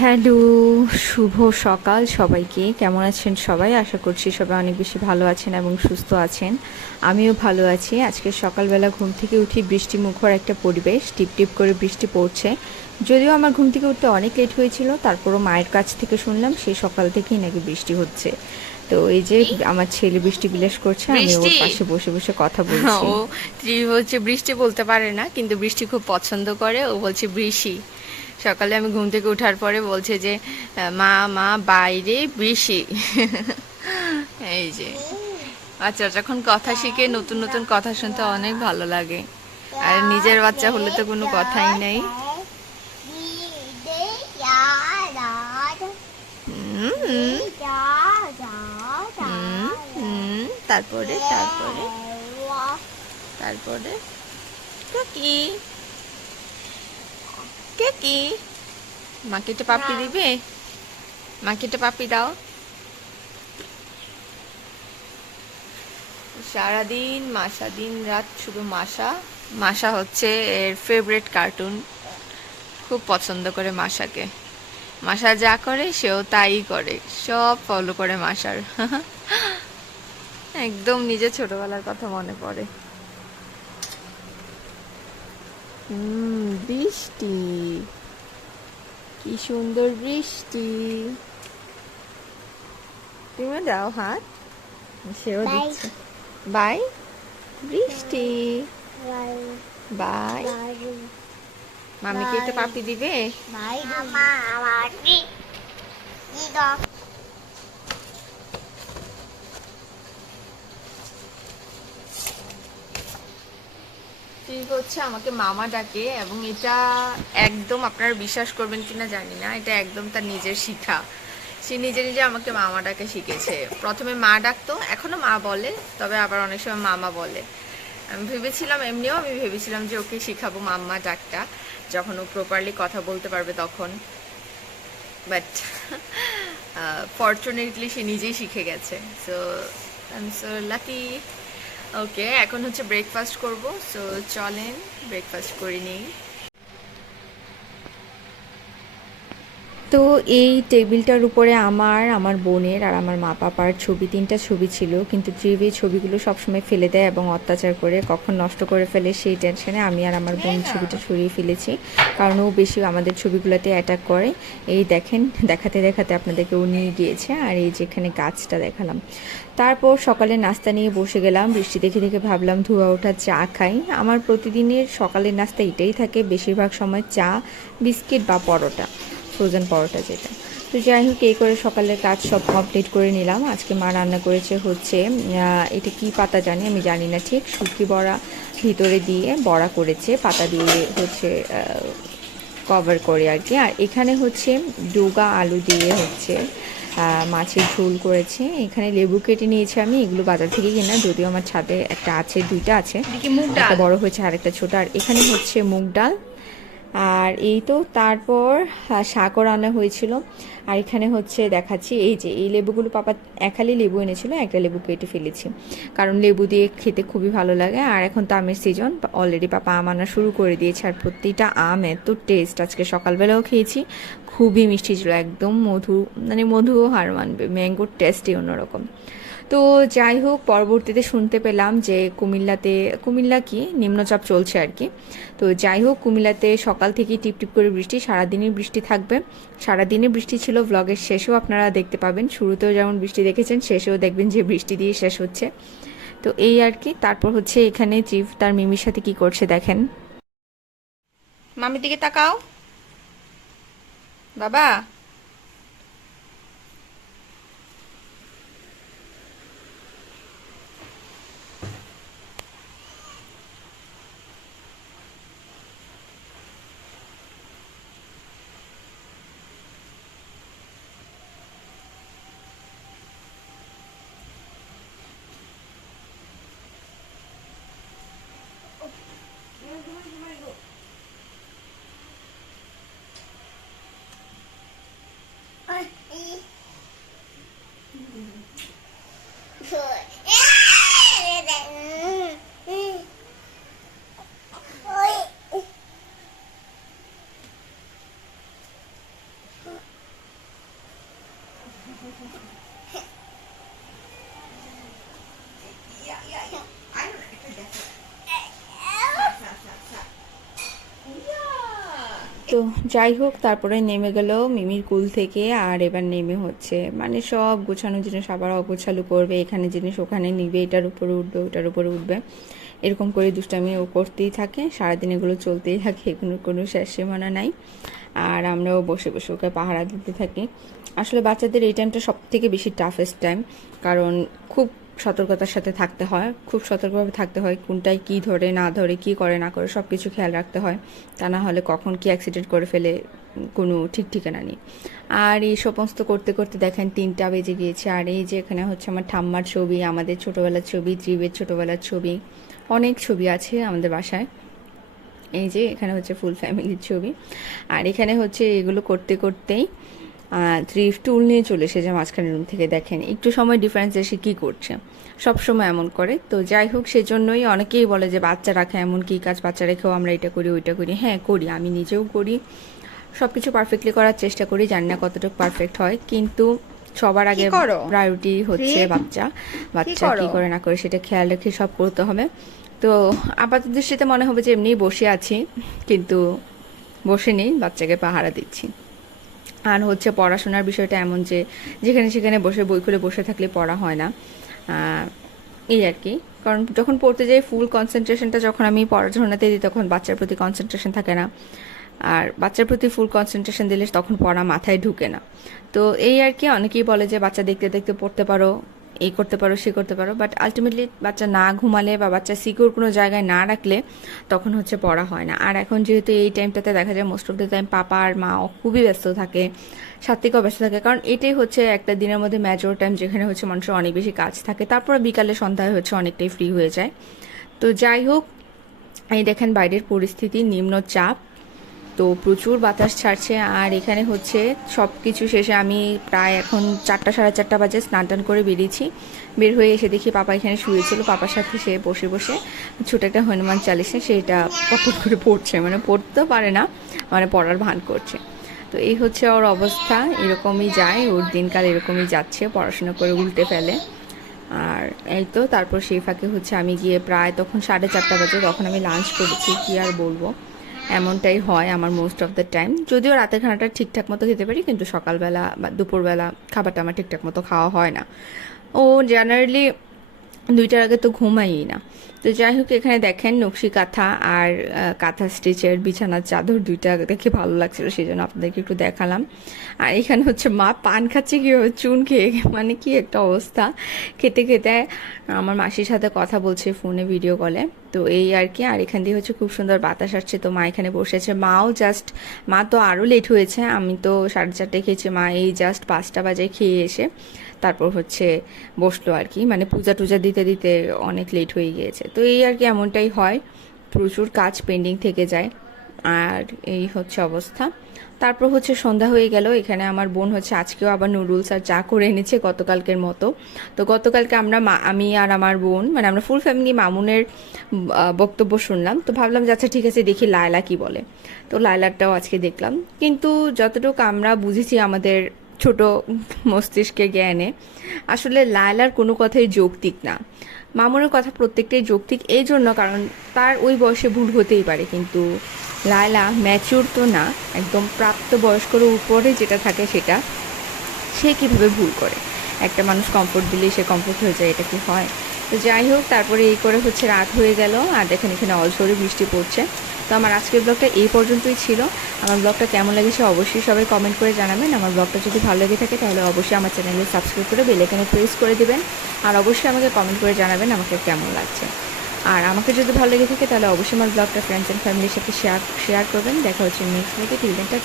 Hello, শুভ সকাল সবাইকে। কেমন আছেন সবাই? আশা করছি সবাই অনেক বেশি ভালো আছেন এবং সুস্থ আছেন। আমিও ভালো আছি। আজকে সকালবেলা ঘুম থেকে উঠি বৃষ্টিমুখর একটা পরিবেশ, টিপ টিপ করে বৃষ্টি পড়ছে। যদিও আমার ঘুম থেকে উঠতে অনেক লেট হয়েছিল, তারপরও মায়ের কাছ থেকে শুনলাম সেই সকাল থেকেই নাকি বৃষ্টি হচ্ছে। তো এই যে কি? আমার ছেলে বৃষ্টি বিলাস করছে, আমি ওর বৃষ্টি? পাশে বসে বসে কথা বলছি। ও হচ্ছে বৃষ্টি বলতে পারে না, কিন্তু বৃষ্টি খুব পছন্দ করে। ও বলছে বৃষ্টি। সকালে আমি ঘুম থেকে ওঠার পরে বলছে যে মা মা বাইরে বৃষ্টি। এই যে বাচ্চা যখন কথা শিখে, নতুন নতুন কথা শুনতে অনেক ভালো লাগে। আর নিজের বাচ্চা হলে তো কোনো কথাই নেই। হুম হুম হুম হুম। তারপরে তারপরে তারপরে তো কি, কে কি? মাকে একটা পাপ্পি দিবে? মাকে একটা পাপ্পি দাও। সারাদিন মাসা, দিন রাত শুধু মাসা। মাসা হচ্ছে এর ফেভারিট কার্টুন। খুব পছন্দ করে মাসাকে। মাসা যা করে সেও তাই করে, সব ফলো করে মাসার। একদম নিজের ছোটবেলার কথা মনে পড়ে। বৃষ্টি, কি সুন্দর বৃষ্টি। তুমি দাও হাত, সেও দিচ্ছে। বাই বৃষ্টি। বাই। মামিকে একটা পাপি দিবে? ঠিক হচ্ছে, আমাকে মামা ডাকে, এবং এটা একদম আপনারা বিশ্বাস করবেন কিনা জানি না, এটা একদম তার নিজের শিখা। সে নিজে নিজে আমাকে মামা ডাকে শিখেছে। প্রথমে মা ডাকতো, এখনো মা বলে, তবে আবার অনেক সময় মামা বলে। আমি ভেবেছিলাম, এমনিও আমি ভেবেছিলাম যে ওকে শিখাবো মাম্মা ডাকটা, যখন ও প্রপারলি কথা বলতে পারবে তখন। বাট ফর্চুনেটলি সে নিজেই শিখে গেছে। So I am so lucky. Okay, এখন হচ্ছে ব্রেকফাস্ট করব। সো চলেন ব্রেকফাস্ট করে নিই। তো এই টেবিলটার উপরে আমার বোনের আর আমার মা পাপার ছবি, তিনটা ছবি ছিল, কিন্তু ত্রিভ এই ছবিগুলো সবসময় ফেলে দেয় এবং অত্যাচার করে, কখন নষ্ট করে ফেলে সেই টেনশনে আমি আর আমার বোন ছবিটা সরিয়ে ফেলেছি, কারণ ও বেশি আমাদের ছবিগুলোতে অ্যাটাক করে। এই দেখেন, দেখাতে দেখাতে আপনাদেরকে ও নিয়ে গিয়েছে। আর এই যেখানে গাছটা দেখালাম। তারপর সকালে নাস্তা নিয়ে বসে গেলাম। বৃষ্টি দেখে দেখে ভাবলাম ধোয়া ওঠা চা খাই। আমার প্রতিদিনের সকালের নাস্তা এটাই থাকে, বেশিরভাগ সময় চা, বিস্কিট বা পরোটা, ফ্রোজেন পরোটা যেটা। তো যাই হোক, এই করে সকালের কাজ সব কমপ্লিট করে নিলাম। আজকে মা রান্না করেছে হচ্ছে এটা কি পাতা জানি, আমি জানি না ঠিক, শুটকি বড়া ভিতরে দিয়ে বড়া করেছে, পাতা দিয়ে হচ্ছে কভার করে আর কি। আর এখানে হচ্ছে ডোগা আলু দিয়ে হচ্ছে মাছের ঝোল করেছে। এখানে লেবু কেটে নিয়েছি আমি, এগুলো বাজার থেকে কিনা, যদিও আমার ছাদে একটা আছে, দুইটা আছে, এদিকে মুগ একটা ডাল। বড় হয়েছে আর একটা ছোট। আর এখানে হচ্ছে মুগ ডাল। আর এই তো তারপর শাকও রান্না হয়েছিল। আর এখানে হচ্ছে দেখাচ্ছি, এই যে এই লেবুগুলো পাপা একালি লেবু এনেছিল, একটা লেবু কেটে ফেলেছি, কারণ লেবু দিয়ে খেতে খুবই ভালো লাগে। আর এখন তো আমের সিজন, অলরেডি পাপা আম আনা শুরু করে দিয়েছে। আর প্রত্যেকটা আম এত টেস্ট, আজকে সকালবেলাও খেয়েছি, খুবই মিষ্টি ছিল, একদম মধু, মানে মধুও হার মানবে, ম্যাঙ্গোর টেস্টই অন্যরকম। তো যাই হোক, পরবর্তীতে শুনতে পেলাম যে কুমিল্লাতে, কুমিল্লা কি নিম্নচাপ চলছে আর কি। তো যাই হোক, কুমিল্লাতে সকাল থেকেই টিপটিপ করে বৃষ্টি, সারাদিনই বৃষ্টি থাকবে। সারাদিনে বৃষ্টি ছিল, ব্লগের শেষেও আপনারা দেখতে পাবেন, শুরুতেও যেমন বৃষ্টি দেখেছেন, শেষেও দেখবেন যে বৃষ্টি দিয়ে শেষ হচ্ছে। তো এই আর কি। তারপর হচ্ছে এখানে চিফ তার মিমির সাথে কি করছে দেখেন। মামির দিকে তাকাও বাবা। তো যাই হোক, তারপরে নেমে গেল মিমির কুল থেকে। আর এবার নেমে হচ্ছে মানে সব গোছানো জিনিস আবার অগোছালো করবে, এখানে জিনিস ওখানে নিবে, এটার উপরে উঠবে ওটার উপরে উঠবে, এরকম করে দুষ্টামি ও করতেই থাকে। সারাদিন এগুলো চলতেই থাকে, এগুলোর কোনো শেষ সীমানা নাই। আর আমরাও বসে বসে ওকে পাহারা দিতে থাকি। আসলে বাচ্চাদের এই টাইমটা সব থেকে বেশি টাফেস্ট টাইম, কারণ খুব সতর্কতার সাথে থাকতে হয়, খুব সতর্কভাবে থাকতে হয়, কোনটায় কি ধরে না ধরে, কি করে না করে সব কিছু খেয়াল রাখতে হয়। তা না হলে কখন কি অ্যাক্সিডেন্ট করে ফেলে কোনো ঠিক ঠিকানা নেই। আর এই সমস্ত করতে করতে দেখেন 3টা বেজে গিয়েছে। আর এই যে এখানে হচ্ছে আমার ঠাম্মার ছবি, আমাদের ছোটোবেলার ছবি, ত্রিবের ছোটোবেলার ছবি, অনেক ছবি আছে আমাদের বাসায়। এই যে এখানে হচ্ছে ফুল ফ্যামিলির ছবি। আর এখানে হচ্ছে এগুলো করতে করতেই ত্রিভ টুল নিয়ে চলে এসেছে মাঝখানের রুম থেকে। দেখেন একটু সময় ডিফারেন্স এসে কী করছে, সব সময় এমন করে। তো যাই হোক, সেজন্যই অনেকেই বলে যে বাচ্চা রাখা এমন কী কাজ, বাচ্চা রেখেও আমরা এটা করি ওইটা করি। হ্যাঁ করি, আমি নিজেও করি, সব কিছু পারফেক্টলি করার চেষ্টা করি, জানি না কতটুকু পারফেক্ট হয়, কিন্তু সবার আগে প্রায়োরিটি হচ্ছে বাচ্চা। বাচ্চা কী করে না করে সেটা খেয়াল রেখে সব করতে হবে। তো আপাত দৃষ্টিতে মনে হবে যে এমনিই বসে আছি, কিন্তু বসে নেই, বাচ্চাকে পাহারা দিচ্ছি। আর হচ্ছে পড়াশোনার বিষয়টা এমন যে যেখানে সেখানে বসে বই খুলে বসে থাকলে পড়া হয় না, এই আর কি। কারণ যখন পড়তে যাই ফুল কনসেন্ট্রেশনটা যখন আমি পড়াশোনাতে দিই, তখন বাচ্চার প্রতি কনসেন্ট্রেশন থাকে না। আর বাচ্চার প্রতি ফুল কনসেন্ট্রেশন দিলে তখন পড়া মাথায় ঢুকে না। তো এই আর কি, অনেকেই বলে যে বাচ্চা দেখতে দেখতে পড়তে পারো, এই করতে পারো সে করতে পারো, বাট আলটিমেটলি বাচ্চা না ঘুমালে বা বাচ্চা সিকিউর কোনো জায়গায় না রাখলে তখন হচ্ছে পড়া হয় না। আর এখন যেহেতু এই টাইমটাতে দেখা যায় মোস্ট অফ দ্য টাইম পাপা আর মা খুবই ব্যস্ত থাকে, সাত্বিকও ব্যস্ত থাকে, কারণ এটাই হচ্ছে একটা দিনের মধ্যে মেজর টাইম যেখানে হচ্ছে মানুষের অনেক বেশি কাজ থাকে। তারপরে বিকালে সন্ধ্যায় হচ্ছে অনেকটাই ফ্রি হয়ে যায়। তো যাই হোক, এই দেখেন বাইরের পরিস্থিতি, নিম্নচাপ, তো প্রচুর বাতাস ছাড়ছে। আর এখানে হচ্ছে সব কিছু শেষে আমি প্রায় এখন 4টা সাড়ে 4টা বাজে স্নান টান করে বেরিয়েছি। বের হয়ে এসে দেখি পাপা এখানে শুয়েছিল, পাপার সাথে সে বসে বসে ছোটো একটা হনুমান চালিসা সেটা পট করে পড়ছে, মানে পড়তেও পারে না, মানে পড়ার ভান করছে। তো এই হচ্ছে ওর অবস্থা, এরকমই যায় ওর দিনকাল, এরকমই যাচ্ছে, পড়াশোনা করে উল্টে ফেলে। আর এই তো তারপর সেই ফাঁকে হচ্ছে আমি গিয়ে প্রায় তখন 4:30 বাজে, তখন আমি লাঞ্চ করেছি, কি আর বলবো, এমনটাই হয় আমার মোস্ট অফ দ্য টাইম। যদিও রাতের খানাটা ঠিকঠাক মতো খেতে পারি, কিন্তু সকালবেলা বা দুপুরবেলা খাবারটা আমার ঠিকঠাক মতো খাওয়া হয় না। ও জেনারেলি 2টার আগে তো ঘুমাই না। তো যাই হোক, এখানে দেখেন নকশি কাঁথা আর কাঁথা স্টিচের বিছানার চাদর 2টা দেখে ভালো লাগছিল, সেই জন্য আপনাদেরকে একটু দেখালাম। আর এখানে হচ্ছে মা পান খাচ্ছে কীভাবে, চুন খেয়ে, মানে কি একটা অবস্থা। খেতে খেতে আমার মাসির সাথে কথা বলছে ফোনে, ভিডিও কলে। তো এই আর কি। আর এখান দিয়ে হচ্ছে খুব সুন্দর বাতাস আসছে, তো মা এখানে বসেছে। মা তো আরও লেট হয়েছে, আমি তো 4:30 খেয়েছি, মা এই জাস্ট 5টা বাজে খেয়ে এসে তারপর হচ্ছে বসলো আর কি, মানে পূজা টুজা দিতে দিতে অনেক লেট হয়ে গিয়েছে। তো এই আর কি, এমনটাই হয়, প্রচুর কাজ পেন্ডিং থেকে যায়। আর এই হচ্ছে অবস্থা। তারপর হচ্ছে সন্ধ্যা হয়ে গেল। এখানে আমার বোন হচ্ছে আজকেও আবার নুডলস আর চা করে এনেছে গতকালকের মতো। তো গতকালকে আমি আর আমার বোন, মানে আমরা ফুল ফ্যামিলি মামুনের বক্তব্য শুনলাম। তো ভাবলাম যে আচ্ছা ঠিক আছে, দেখি লায়লা কি বলে। তো লায়লারটাও আজকে দেখলাম, কিন্তু যতটুকু আমরা বুঝেছি আমাদের ছোট মস্তিষ্কে জ্ঞানে, আসলে লায়লার কোনো কথাই যৌক্তিক না। মামুনের কথা প্রত্যেকটাই যৌক্তিক, এই জন্য কারণ তার ওই বয়সে ভুল হতেই পারে, কিন্তু লায়লা ম্যাচিউর তো না, একদম প্রাপ্তবয়স্কর উপরে যেটা থাকে সেটা, সে কীভাবে ভুল করে? একটা মানুষ কমফোর্ট দিলেই সে কমফোর্ট হয়ে যায়, এটা কি হয়? তো যাই হোক, তারপরে এই করে হচ্ছে রাত হয়ে গেল। আর দেখেন এখানে অঝরে বৃষ্টি পড়ছে। তো আমার আজকের ব্লগটা এই পর্যন্তই ছিল। আমার ব্লগটা কেমন লেগেছে অবশ্যই সবাই কমেন্ট করে জানাবেন। আমার ব্লগটা যদি ভালো লেগে থাকে তাহলে অবশ্যই আমার চ্যানেলে সাবস্ক্রাইব করে বেল আইকনে প্রেস করে দেবেন। আর অবশ্যই আমাকে কমেন্ট করে জানাবেন আমাকে কেমন লাগছে। আর আমাকে যদি ভালো লেগে থাকে তাহলে অবশ্যই আমার ব্লগটা ফ্রেন্ডস অ্যান্ড ফ্যামিলির সাথে শেয়ার করবেন। দেখা হচ্ছে নেক্সট ভিডিওতে।